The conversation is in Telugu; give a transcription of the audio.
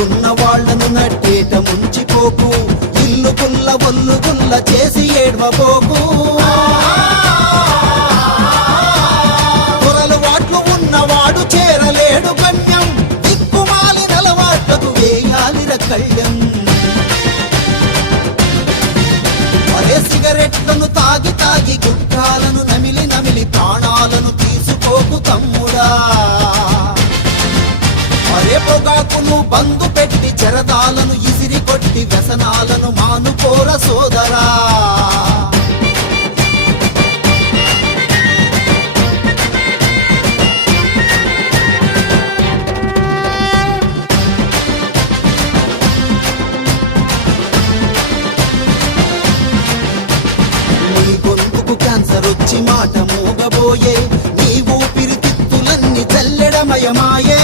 నమ్ముకున్న వాళ్లను నట్టేట ముంచిపోకు, ఇల్లు గుల్ల ఒల్లు గుల్ల చేసి ఏడ్వబోకు. పొరలు వాట్లు ఉన్నవాడు చేరలేడు గణ్యం, దిక్కుమాలి నలవాట్లకు వేయాలిర కళ్యం. అరే సిగరెట్లను తాగి తాగి గుట్కాలను నమిలి నమిలి ప్రాణాలను తీసుకోకు తమ్ముడా. అరే పొగాకును బందు పెట్టి చెరదాలను ఇసిరి కొట్టి వ్యసనాలను మానుకోర సోదరా. క్యాన్సర్ వచ్చి మాట మూగబోయే, నీ ఊపిరితిత్తులన్నీ చల్లెడమయమాయే.